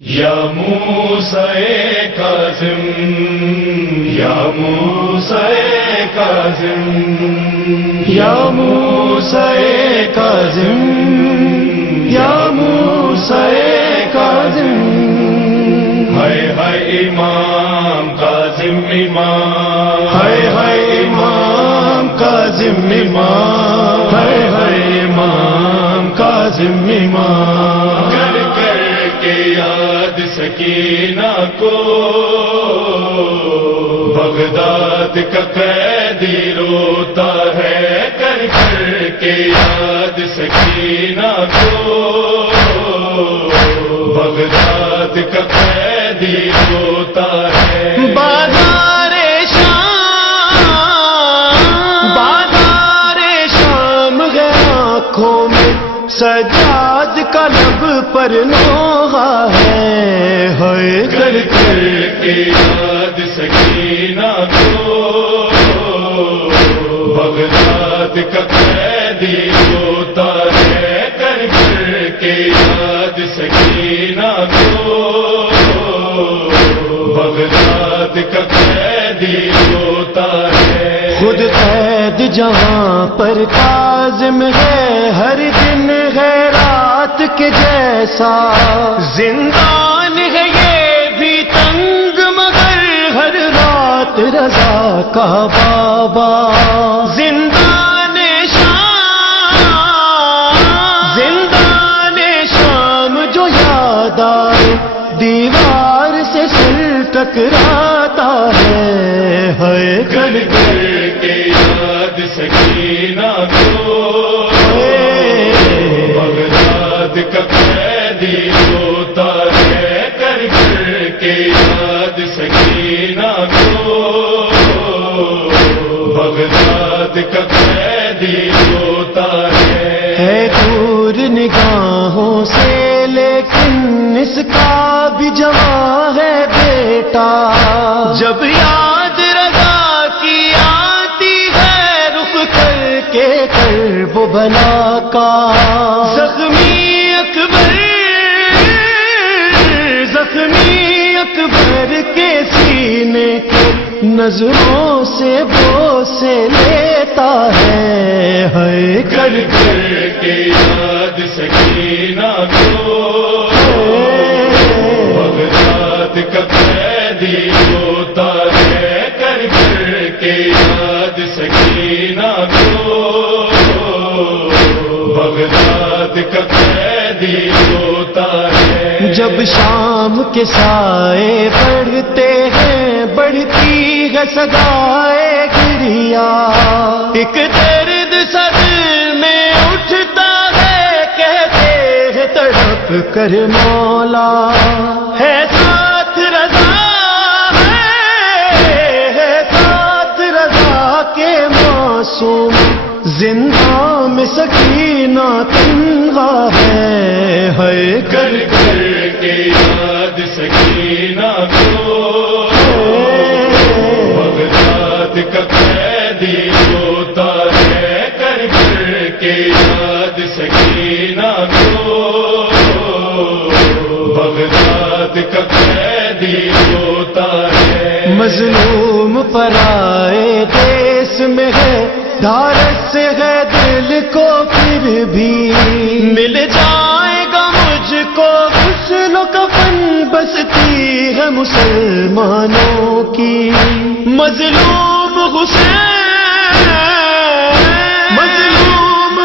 یا موسیٰ کاظم یا موسیٰ کاظم یا موسیٰ کاظم یا موسیٰ کاظم ہائے ہائے امام کاظم امام ہائے ہائے امام کاظم امام ہائے ہائے امام کاظم امام کر کر کے یاد سکینہ کو بغداد کا قیدی روتا ہے کر کر کے یاد سکینہ کو بغداد کا قیدی روتا ہے سجاد کا لب پر نوحہ ہے ہوئے کر کر کے یاد سکینہ کو بغداد کا قیدی روتا ہے کر کر کے یاد سکینہ کو بغداد کا قیدی روتا ہے خود قید جہاں پر کاظم ہے ہر دن ہے رات کے جیسا زندان ہے یہ بھی تنگ مگر ہر رات رضا کا بابا زندان شام جو یاد آئے دیوار سے سر ٹکراتا ہے کر کر کے یاد سکینہ کو بغداد کا قیدی روتا ہے کر کر کے یاد سکینہ کو بغداد کا قیدی روتا ہے دور نگاہوں سے لیکن اس کا بھی جوان ہے بیٹا جب یاد رضا کی آتی ہے رخ کر کے کرب و بلا کا زخمی اکبر کے سینے کو نظروں سے بوسے لیتا ہے کر کر کے یاد سکینہ کو بغداد کا قیدی روتا ہے کر کر کے یاد سکینہ کو بغداد کا قیدی روتا ہے جب شام کے سائے بڑھتے ہیں بڑھتی ہے صدائے گریا ایک درد صدر میں اٹھتا ہے کہتے ہیں تڑپ کر مولا ہے ساتھ رضا ہے ساتھ رضا کے معصوم زندہ میں سکینہ تنہا ہے کر کر کے یاد سکینہ کو بغداد کا قیدی روتا ہے کر کر کے یاد سکینہ کو بغداد کا قیدی روتا ہے مظلوم پرائے دیس میں ہے دھارس سے ہے دل کو پھر بھی مل جائے گا مجھ کو غسل و کفن بستی ہے مسلمانوں کی مظلوم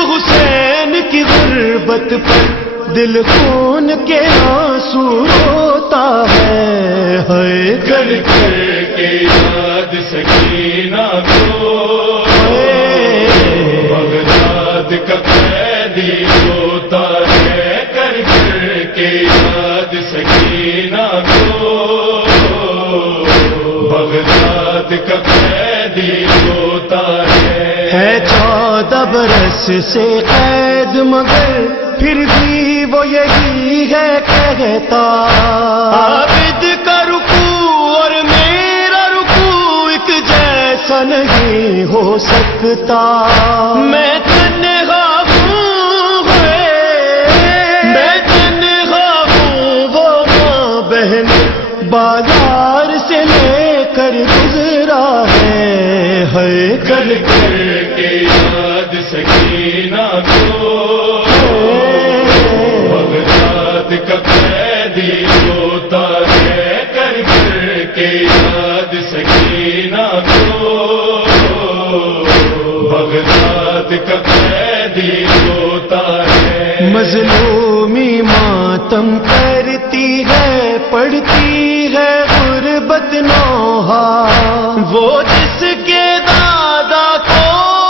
حسین کی غربت پر دل خون کے آنسو روتا ہے کر کر کے یاد سکینہ کو بغداد کا قیدی روتا ہے کر کر کے یاد سکینہ کو بغداد کا قیدی روتا ہے 14 برس سے قید مگر پھر بھی وہ یہی ہے کہتا عابد کا رکوع اور میرا رکوع ایک جیسا نہیں ہو سکتا میں تنہا ہوں کا قیدی روتا ہے کر کر کے یاد سکینہ کو، بغداد کا قیدی روتا ہے۔ مظلومی ماتم کرتی ہے، پڑتی ہے غربت نوحہ، وہ جس کے دادا کو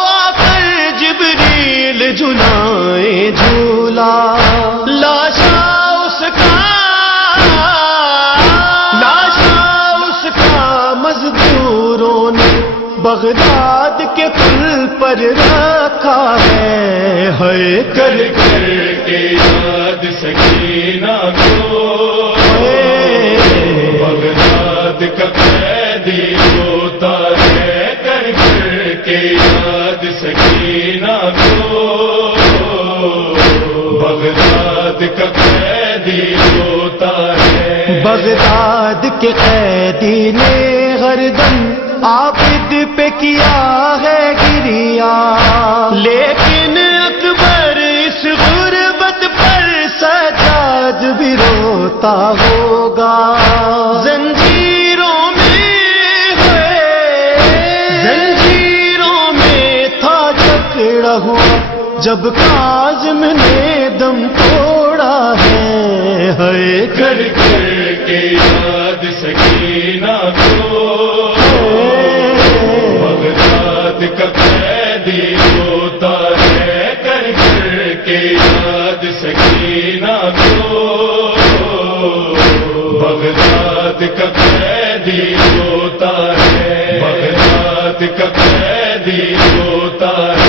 آ کر جبریل جھلائے جھولا، لاشا اس کا مزدوروں نے بغداد کے پل پر رکھا ہے، ہے کر کر کے یاد سکینہ کو، بغداد کا قیدی روتا ہے کر کر کے یاد سکینہ کو، بغداد کا قیدی روتا ہے۔ بغداد کے قیدی نے گردن عابد پہ کیا ہے گریا، لیکن اکبر اس غربت پر سجاد بھی روتا ہوگا، زنجیروں میں تھا جکڑا ہوا جب کاظم نے دم توڑا ہے، کر کر کے یاد سکینہ کو، بغداد کا قیدی روتا ہے کر کر کے یاد سکینہ کو، بغداد کا قیدی روتا ہے، بغداد کا قیدی روتا ہے۔